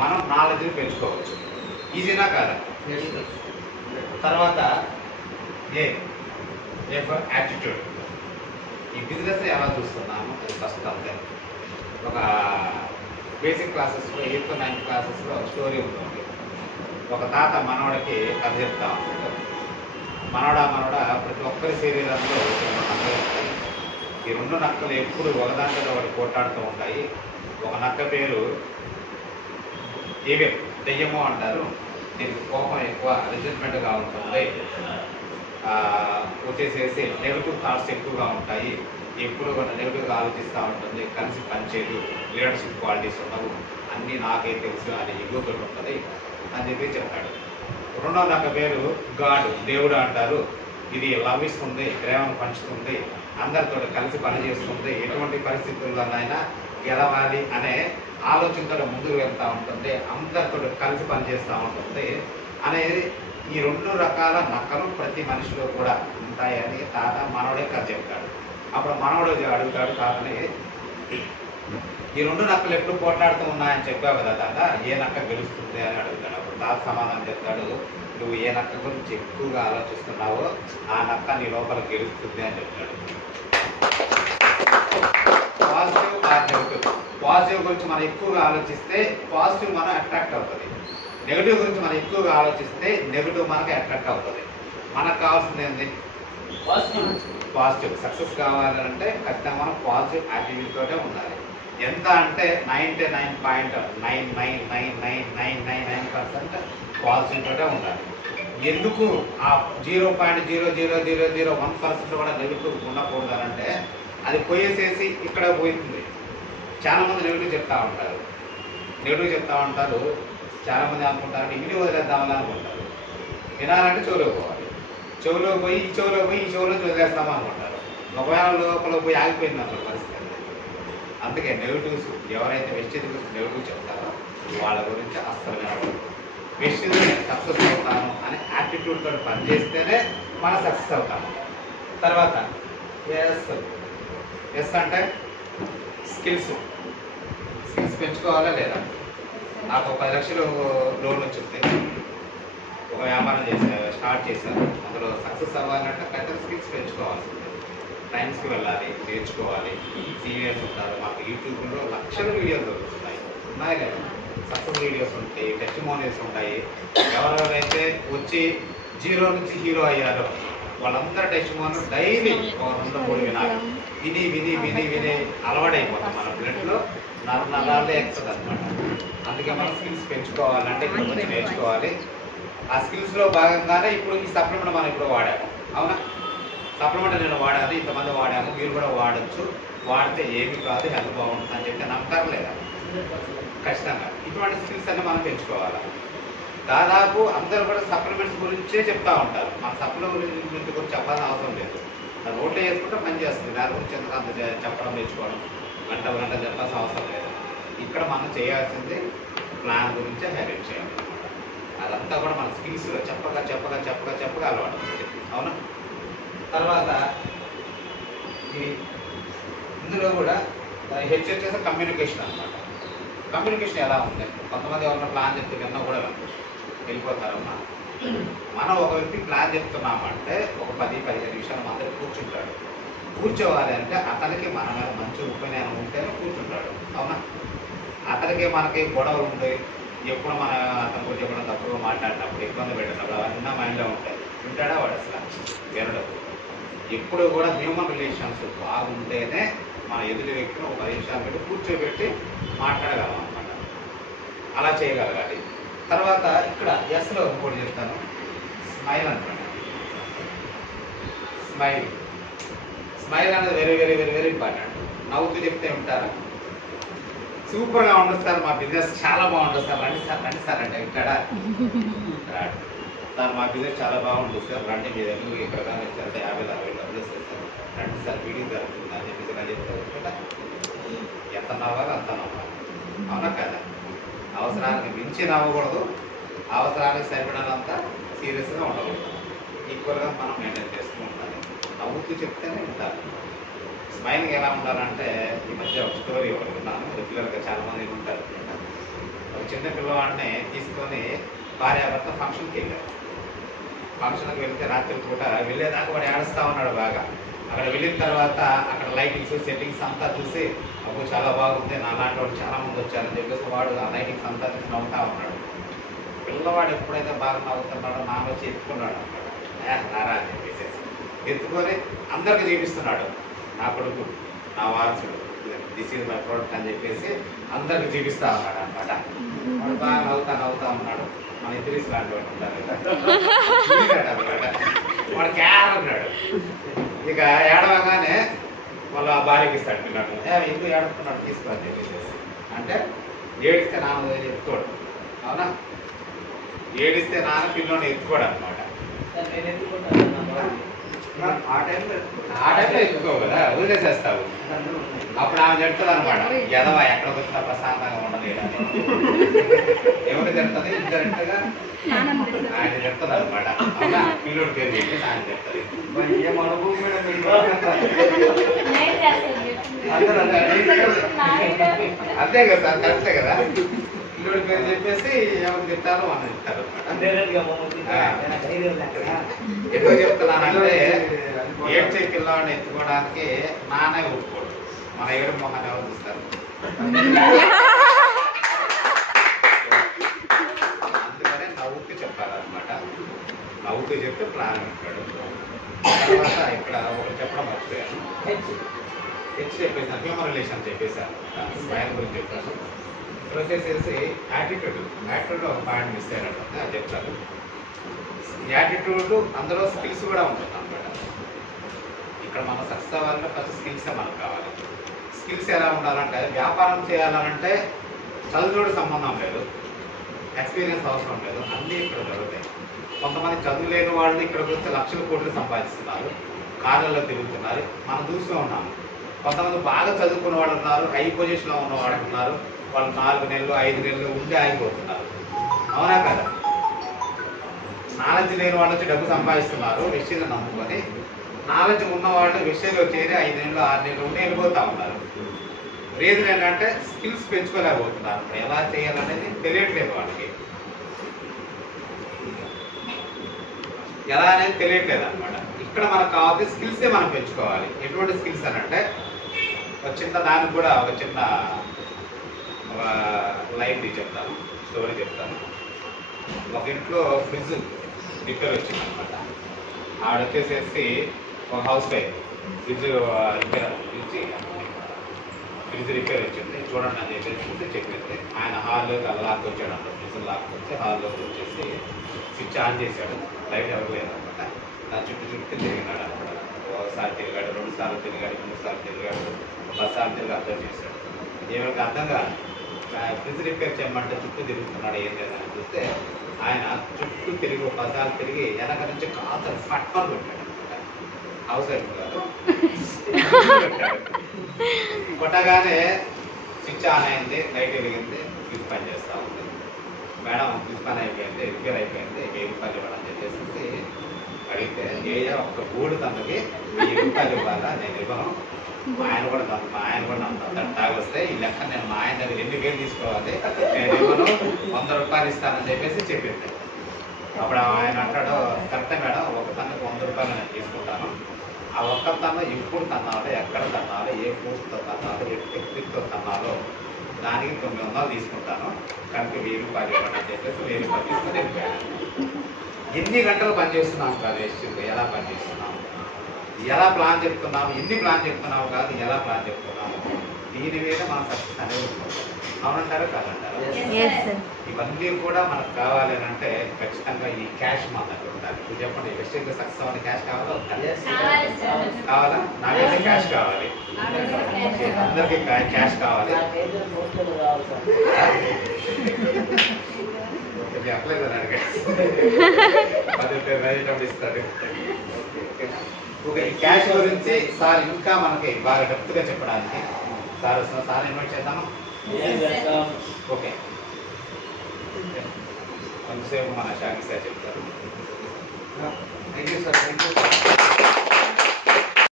మనం నాలెడ్జ్ని పెంచుకోవచ్చు. ఈజీనా కాదా? తర్వాత ఏ ఫర్ యాటిట్యూడ్. ఈ బిజినెస్ని ఎలా చూస్తున్నాము అది ఫస్ట్ అంతే. ఒక బేసిక్ క్లాసెస్లో 8th 9th క్లాసెస్లో స్టోరీ ఉంటుంది. ఒక తాత మనవడికి కథ చెప్తా ఉంటాడు. మనవడ ప్రతి ఒక్కరి శరీరంలో 2 నక్కలు ఉంటాయి. ఈ 2 నక్కలు ఎప్పుడు ఒకదాంట్లో ఒకటి పోట్లాడుతూ ఉంటాయి. ఒక నక్క పేరు ఏవే దెయ్యము అంటారు. దీనికి కోపం ఎక్కువ, రిజెంట్మెంట్గా ఉంటుంది. వచ్చేసేసి నెగిటివ్ థాట్స్ ఎక్కువగా ఉంటాయి. ఎప్పుడు నెగిటివ్గా ఆలోచిస్తూ ఉంటుంది. కలిసి పనిచేయదు, లీడర్షిప్ క్వాలిటీస్ ఉండవు, అన్నీ నాకే తెలుసు అని ఎగుతూ ఉంటుంది అని చెప్పి చెప్తాడు. 2వ నక్క పేరు గాడ్, దేవుడు అంటారు. ఇది లవ్ ఇస్తుంది, ప్రేమను పంచుతుంది, అందరితో కలిసి పనిచేస్తుంది, ఎటువంటి పరిస్థితుల్లోనైనా గెలవాలి అనే ఆలోచనతో ముందుకు వెళ్తూ ఉంటుంది, అందరితో కలిసి పనిచేస్తూ ఉంటుంది అనేది. ఈ 2 రకాల నక్కలు ప్రతి మనిషిలో కూడా ఉంటాయని తాత మనవడే కథ చెప్తాడు. అప్పుడు మనవడు అడుగుతాడు తాతని, ఈ 2 నక్కలు ఎప్పుడు పోట్లాడుతూ ఉన్నాయని చెప్పావు కదా తాత, ఏ నక్క గెలుస్తుంది అని అడుగుతాడు. అప్పుడు తాత సమాధానం చెప్తాడు, నువ్వు ఏ నక్క గురించి ఎక్కువగా ఆలోచిస్తున్నావో ఆ నక్క నీ లోపల గెలుస్తుంది అని చెప్తాడు. Positive or negative. పాజిటివ్ గురించి మనం ఎక్కువగా ఆలోచిస్తే పాజిటివ్ మనం అట్రాక్ట్ అవుతుంది. నెగిటివ్ గురించి మనం ఎక్కువగా ఆలోచిస్తే నెగిటివ్ మనకి అట్రాక్ట్ అవుతుంది. మనకు కావాల్సింది ఏంటి? పాజిటివ్. సక్సెస్ కావాలంటే ఖచ్చితంగా మనం పాజిటివ్ యాటిట్యూడ్తోనే ఉండాలి. ఎంత అంటే 99.9999999% పాజిటివ్తోనే ఉండాలి. ఎందుకు ఆ 0.00001% కూడా నెగిటివ్ ఉండకూడదు అంటే అది పోయేసేసి ఇక్కడ పోయింది. చాలామంది నెగిటివ్ చెప్తా ఉంటారు. చాలామంది అనుకుంటారు ఇంటి వదిలేద్దామని అనుకుంటారు. వినాలంటే చెవులో పోవాలి, చెవులో పోయి ఈ చెవులో వదిలేస్తామా అనుకుంటారు. ఒకవేళ లోపల పోయి ఆగిపోయింది అసలు పరిస్థితి. అందుకే నెగిటివ్స్ ఎవరైతే వెస్టేజ్ గురించి నెగిటివ్ చెప్తారో వాళ్ళ గురించి అస్సలు వినకూడదు. వెస్టేజ్ సక్సెస్ అవుతాను అనే యాటిట్యూడ్తో పనిచేస్తేనే మనం సక్సెస్ అవుతాము. తర్వాత ఎస్ అంటే స్కిల్స్ పెంచుకోవాలా లేదా? నాకు 10 లక్షలు లోన్ వచ్చింది, ఒక వ్యాపారం స్టార్ట్ చేశాను. అందులో సక్సెస్ అవ్వాలంటే ఖచ్చితంగా స్కిల్స్ పెంచుకోవాల్సింది. ట్రైన్స్కి వెళ్ళాలి, నేర్చుకోవాలి. సీనియర్స్ ఉంటారు, మాకు యూట్యూబ్లో లక్షల వీడియోలు దొరుకుతున్నాయి, ఉన్నాయి కదా. సక్సెస్ వీడియోస్ ఉంటాయి, టెస్టిమోనియల్స్ ఉంటాయి. ఎవరెవరైతే వచ్చి 0 నుంచి హీరో అయ్యారో వాళ్ళందరూ టెస్టిమోనియల్ డైలీ 2-3 వినాలి. విని అలవాటైపోతాం. మన బ్లడ్లో నరాలే ఎక్కుతుంది అనమాట. అందుకే మనం స్కిల్స్ పెంచుకోవాలంటే ఇక్కడ నుంచి నేర్చుకోవాలి. ఆ స్కిల్స్లో భాగంగానే ఇప్పుడు ఈ సప్లిమెంట్ మనం ఇప్పుడు వాడాము, అవునా? సప్లిమెంట్ నేను వాడాను, ఇంతమంది వాడాము, మీరు కూడా వాడచ్చు. వాడితే ఏమి కాదు, హెల్త్ బాగుంటుంది అని చెప్తే నమ్మకారు లేదా? ఖచ్చితంగా ఇటువంటి స్కిల్స్ అన్నీ మనం పెంచుకోవాలి. దాదాపు అందరూ కూడా సప్లిమెంట్స్ గురించే చెప్తూ ఉంటారు. మన సప్లిమెంట్ గురించి చెప్పాల్సిన అవసరం లేదు. రోడ్లో వేసుకుంటే పని చేస్తుంది. దాని గురించి ఎందుకు అంత చెప్పడం నేర్చుకోవడం, గంట చెప్పాల్సిన అవసరం లేదు. ఇక్కడ మనం చేయాల్సింది ప్లాన్ గురించే హైలైట్ చేయాలి. అదంతా కూడా మన స్కిల్స్లో చెప్పగా అలవాటు, అవునా? తర్వాత ఇందులో కూడా హెచ్ వచ్చేసి కమ్యూనికేషన్ అనమాట. కమ్యూనికేషన్ ఎలా ఉంది? కొంతమంది ఎవరైనా ప్లాన్ చెప్తే విన్నా కూడా వెళ్ళిపోతారమ్మా. మనం ఒక వ్యక్తి ప్లాన్ చెప్తున్నామంటే ఒక 10-15 నిమిషాలు మాత్రం కూర్చుంటాడు. కూర్చోవాలి అంటే అతనికి మన మీద మంచి ఒపీనియన్ ఉంటేనే కూర్చుంటాడు, అవునా? అతనికి మనకి గొడవలు ఉంటాయి, ఎప్పుడు మన అతని గురించి ఎప్పుడో తప్పుగా మాట్లాడినప్పుడు, ఇబ్బంది పెట్టినప్పుడు అవన్నీ మైండ్లో ఉంటాయి. వింటాడా వాడు? అసలు వినడు. ఎప్పుడు కూడా హ్యూమన్ రిలేషన్స్ బాగుంటేనే మన ఎదుటి వ్యక్తిని ఒక 10 నిమిషాలు పెట్టి కూర్చోబెట్టి మాట్లాడగలం అనమాట. అలా చేయగలగాలి. తర్వాత ఇక్కడ ఎస్లో ఇంకోటి చెప్తాను, స్మైల్ అనమాట. స్మైల్ అనేది very very very very important. నవ్వుతూ చెప్తే ఉంటారా? సూపర్గా ఉండదు సార్, మా బిజినెస్ చాలా బాగుంటుంది సార్, రండి సార్ అంటే ఇక్కడ సార్ మా బిజినెస్ చాలా బాగుంటుంది సార్, రండి మీ దగ్గర ఇక్కడ కానీ వచ్చారంటే 50-60 వస్తుంది సార్, రండి సార్ మీటింగ్ జరుగుతుంది అని చెప్పి చెప్తే ఎంత నవ్వాలి అంత నవ్వాలి, అవునా కదా? అవసరానికి మించి నవ్వకూడదు, అవసరానికి సరిపడినంత సీరియస్గా ఉండకూడదు. ఈక్వల్గా మనం మెయింటైన్ చేస్తూ ఉండాలి. నవ్వుతూ చెప్తేనే ఉంటారు. స్మైలింగ్ ఎలా ఉండాలంటే ఈ మధ్య ఒక స్టోరీ ఒకటి ఉన్నాను, రెగ్యులర్గా చాలామంది ఉంటారు. ఒక చిన్న పిల్లవాడిని తీసుకొని భార్యాభర్త ఫంక్షన్కి వెళ్ళారు. ఫంక్షన్కి వెళ్తే రాత్రి పూట వెళ్ళేదాకా వాడు ఏడుస్తూ ఉన్నాడు బాగా. అక్కడ వెళ్ళిన తర్వాత అక్కడ లైటింగ్స్ సెట్టింగ్స్ అంతా చూసి అప్పుడు చాలా బాగుంది, నాలాంటి వాళ్ళు చాలా మంది వచ్చారని చెప్పేసి వాడు ఆ లైటింగ్స్ అంతా చూసి నవ్వుతూ ఉన్నాడు. పిల్లవాడు ఎప్పుడైతే బాగా నవ్వుతున్నాడో నాన్న వచ్చి ఎత్తుకున్నాడు అన్నమాట. రారా అని చెప్పేసి ఎత్తుకొని అందరికి చూపిస్తున్నాడు, నా కొడుకు, నా వారసుడు, దిస్ ఈజ్ మై ప్రోడక్ట్ అని చెప్పేసి అందరికి చూపిస్తా ఉన్నాడు అనమాట. వాడు బాగా నవ్వుతా ఉన్నాడు. మన ఇద్దరు లాంటి వాడు ఉంటారు కదా అనమాట. వాడు క్యార్ అన్నాడు. ఇక ఏడవగానే వాళ్ళ భార్యకి ఇస్తాడు పిల్లడు. ఎందుకు ఏడుస్తున్నాడు తీసుకోని చెప్పేసి అంటే ఏడిస్తే నాన్న ఎత్తుకోడు, అవునా? ఏడిస్తే నాన్న పిల్లోని ఎత్తుకోడు అనమాట. ఆ టైంలో ఎత్తుకోవు కదా, వదిలేసేస్తావు. అప్పుడు ఆమె చెప్తుంది అనమాట, ఎదవా ఎక్కడికి వచ్చినా ప్రశాంతంగా ఉండలేదు. ఎవరు తింటది ఇంటర్నెట్గా ఆయన చెప్తుంది అనమాట. అవునా? పిల్లోడి పేరు చెప్పేసి ఆయన చెప్తుంది. అంతే కదా సార్, కరెక్టే కదా. పిల్లోడి పేరు చెప్పేసి ఎవరు తింటారో వాళ్ళు తింటారు అనమాట. ఎందుకు చెప్తున్నానంటే ఏడ్చే పిల్లవాడిని ఎత్తుకోవడానికి నానే ఒప్పుకోడు. మన ఏడు మొహాన్ని ఎవరు చూస్తారు? అందుకనే నవ్వుతూ చెప్పాలన్నమాట. నవ్వుతూ చెప్తే ప్రారంభించాడు. తర్వాత ఇక్కడ ఒకటి చెప్పడం మర్చిపోయాను. హెచ్ చెప్పేసాను, హ్యూమన్ రిలేషన్ చెప్పేసాను, స్మైల్ గురించి చెప్పాను. ఇప్పుడు వచ్చేసేసి యాటిట్యూడ్ ఒక పాయింట్ మిస్ అయినట్టు అది చెప్తాను. యాటిట్యూడ్ అందులో స్కిల్స్ కూడా ఉంటుంది అనమాట. ఇక్కడ మనం సక్సెస్ అవ్వాలంటే ఫస్ట్ స్కిల్సే మనకు కావాలి. స్కిల్స్ ఎలా ఉండాలంటే వ్యాపారం చేయాలంటే చదువుతోటి సంబంధం లేదు, ఎక్స్పీరియన్స్ అవసరం లేదు, అన్నీ ఇక్కడ జరుగుతాయి. కొంతమంది చదువు లేని వాళ్ళు ఇక్కడికి వస్తే లక్షల కోట్లు సంపాదిస్తున్నారు, కార్లలో తిరుగుతున్నారు, మనం చూస్తూ ఉన్నాము. కొంతమంది బాగా చదువుకున్న వాళ్ళు ఉన్నారు, హై పొజిషన్లో ఉన్న వాళ్ళు ఉన్నారు, వాళ్ళు 4 నెలలు 5 నెలలు ఉండి ఆగిపోతున్నారు, అవునా కదా? నాలెడ్జ్ లేని వాళ్ళు వచ్చి డబ్బు సంపాదిస్తున్నారు విషయాలు నమ్ముకొని, నాలెడ్జ్ ఉన్న వాళ్ళు విషయంలో చేరి 5 నెలలు 6 నెలలు ఉండి వెళ్ళిపోతూ ఉన్నారు. రీజన్ ఏంటంటే స్కిల్స్ పెంచుకోలేకపోతున్నారు. ఎలా చేయాలనేది తెలియట్లేదు వాళ్ళకి, ఎలా అనేది తెలియట్లేదు అనమాట. ఇక్కడ మనకు కావాలి స్కిల్సే మనం పెంచుకోవాలి. ఎటువంటి స్కిల్స్ అని అంటే ఒక చిన్న దానికి కూడా ఒక చిన్న లైఫ్ చెప్తాను, స్టోరీ చెప్తాను. ఒక ఇంట్లో ఫ్రిడ్జ్ రిపేర్ వచ్చింది అనమాట. ఆవిడ వచ్చేసేసి ఒక హౌస్ వైఫ్ ఫ్రిడ్జ్ రిపేర్ వచ్చింది చూడండి అని చెప్పేసి చెప్పింది. ఆయన హాల్లోకి అలా లాక్కొచ్చాడు అంట, ఫ్రిడ్జ్ లాక్కొచ్చి హాల్లోకి వచ్చేసి స్విచ్ ఆన్ చేశాడు. లైట్ ఎవరు లేదనమాట. దాని చుట్టూ తిరిగినాడు అనమాట. ఒకసారి తిరిగాడు, 2 సార్లు తిరిగాడు, 3 సార్లు తిరిగాడు, 10 సార్లు తిరిగి అర్థం చేశాడు. ఏమైనా అర్థం కాదు. ఫ్రిడ్జ్ రిపేర్ చేయమంటే చుట్టూ తిరుగుతున్నాడు, ఏం లేదని చూస్తే ఆయన చుట్టూ తిరిగి 10 సార్లు తిరిగి వెనక నుంచి కాస్త పట్టుకొని పెట్టాడు అనమాట. హౌస్ వైఫ్ గారు కొట్టగానే స్విచ్ ఆన్ అయింది, లైట్ వెలిగింది, ఫ్రిడ్జ్ పని చేస్తూ ఉంది. మేడం ఫ్రిడ్జ్ పని అయిపోయింది, రిపేర్ అయిపోయింది, 1000 రూపాయలు ఇవ్వడం చెప్పేసి అడిగితే ఒక్క గూడు తనకి 1000 రూపాయలు ఇవ్వాలా, నేను ఇవ్వను, ఆయన కూడా నమ్ముతాను, తాగొస్తే ఈ లెక్క నేను మా ఆయన దగ్గర 2000 తీసుకోవాలి, నేను ఇవ్వను, 100 రూపాయలు ఇస్తానని చెప్పేసి చెప్పింది. అప్పుడు ఆయన అంటాడు, కరెక్టే మేడం, ఒక తనకు 100 రూపాయలు నేను తీసుకుంటాను, ఆ ఒక్క తన ఎప్పుడు తన్నాలో, ఎక్కడ తన్నాలో, ఏ ఫ్రూట్స్తో తన్నాలో, ఏ టెక్నిక్తో తన్నాలో దానికి 900 తీసుకుంటాను, కనుక 1000 రూపాయలు ఇవ్వండి అని చెప్పేసి 1000 రూపాయలు తీసుకొని వెళ్ళిపోయాను. ఎన్ని గంటలు పనిచేస్తున్నాము కాదు, ఎలా పనిచేస్తున్నాము, ఎలా ప్లాన్ చెప్తున్నాము, ఎన్ని ప్లాన్ చెప్తున్నాము కాదు, ఎలా ప్లాన్ చెప్తున్నాము, దీని మీద మనం సక్సెస్ అనేది అవునంటారా కాదంటారా? ఇవన్నీ కూడా మనకు కావాలి అని అంటే ఖచ్చితంగా ఈ క్యాష్ మన దగ్గర ఉండాలి. ఇప్పుడు చెప్పండి, వెస్టింగ్ సక్సెస్ అవ్వాలి క్యాష్ కావాలా కావాలా? నాకైతే క్యాష్ కావాలి, అందరికీ క్యాష్ కావాలి. అప్లై కదా అడిగాడు ఇస్తాడు. ఓకే, ఈ క్యాష్ గురించి సార్ ఇంకా మనకి బాగా డెప్త్గా చెప్పడానికి సార్ ఇన్వైట్ చేద్దామా? ఓకే, కొంతసేపు మన షాకి సార్ చెప్తారు. Thank you sir.